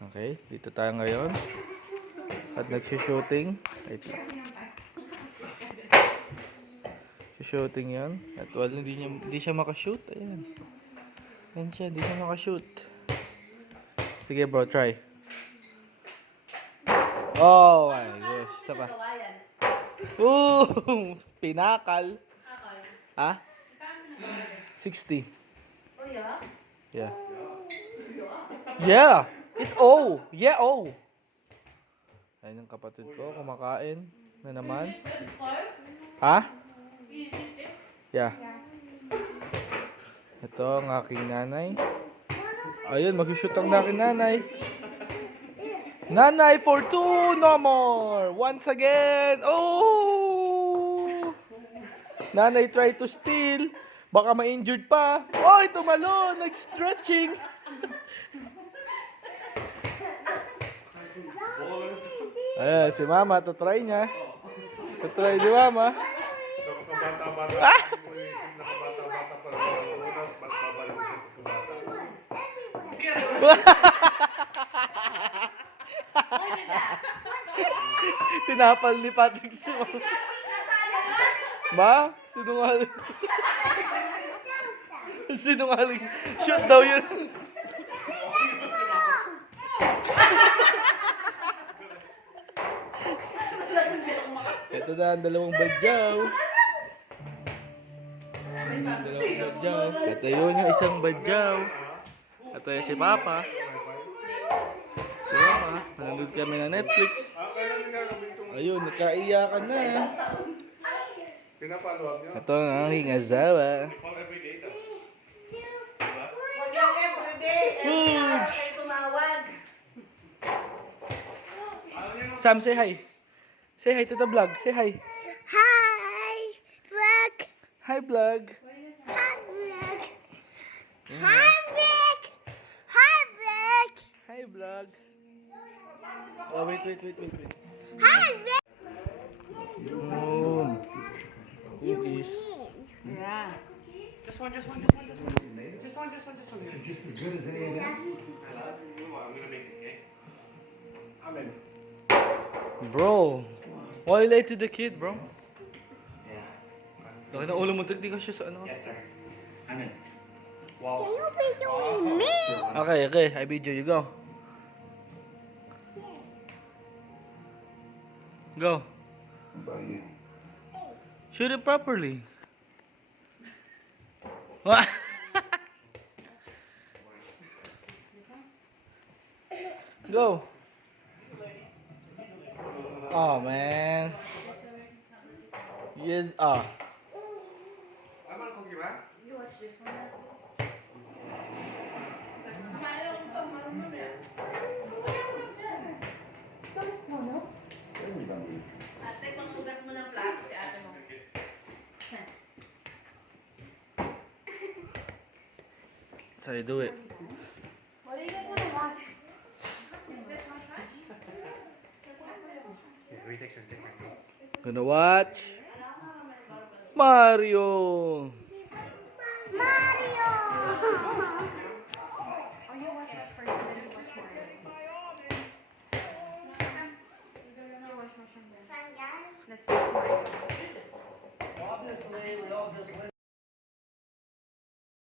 Okay, dito tayo ngayon. At nagsushooting. Shooting yan. At wala, hindi siya makashoot. Ayan. Ayan siya, hindi siya makashoot. Sige bro, try. Oh my gosh. Isa pa. Pinakal. Ha? 60. Oh yeah? Yeah. Yeah! It's O! Yeah, O! Ayan yung kapatid ko, kumakain na naman. Ha? Yeah. Ito ang aking nanay. Ayun, mag-shoot ang aking nanay. Nanay for 2, no more! Once again! Oh! Nanay try to steal. Baka ma-injured pa. Oy, tumalo! Nag-stretching! Ayan, si mama, try niya. Try ni mama. Nakabata-bata. Nakabata-bata pa lang. Babalik ko siya pagkabata. Tinapal ni Patrick si mama. Ma? Sinungaling. Sinungaling. Shoot daw yun. Ito na ang dalawang badyaw. Ito yun yung isang badyaw. Ito yung si Papa. Si Papa. Nanonood kami na Netflix. Ayun, nagkaiyakan na. Pinapaluwag niya. Ito ang aking asawa. Huwag lang everyday. Para kayo tumawag. Sam, say hi. Say hi to the vlog. Say hi. Hi, vlog. Hi, vlog. Hi, vlog. Hi, vlog. Hi, vlog. Hi, vlog. Oh, wait. Hi, vlog. Yun. Cookies. Yeah. Just one. Just as good as any of them. I'm gonna make it, okay? I'm in. Bro, why you late to the kid, bro? Yeah. Laki na ulo mo, di ka siya sa ano. Yes, sir. I'm in. Wow. Can you video with me? Okay, I video you, go. Go. Shoot it properly. What? Go. Oh man. Yes. Ah. I'm on cookie, right? You watch this one. Ate, panghugas mo ng plato si ate mo. So you do it. What are you guys gonna watch? Gonna watch Mario.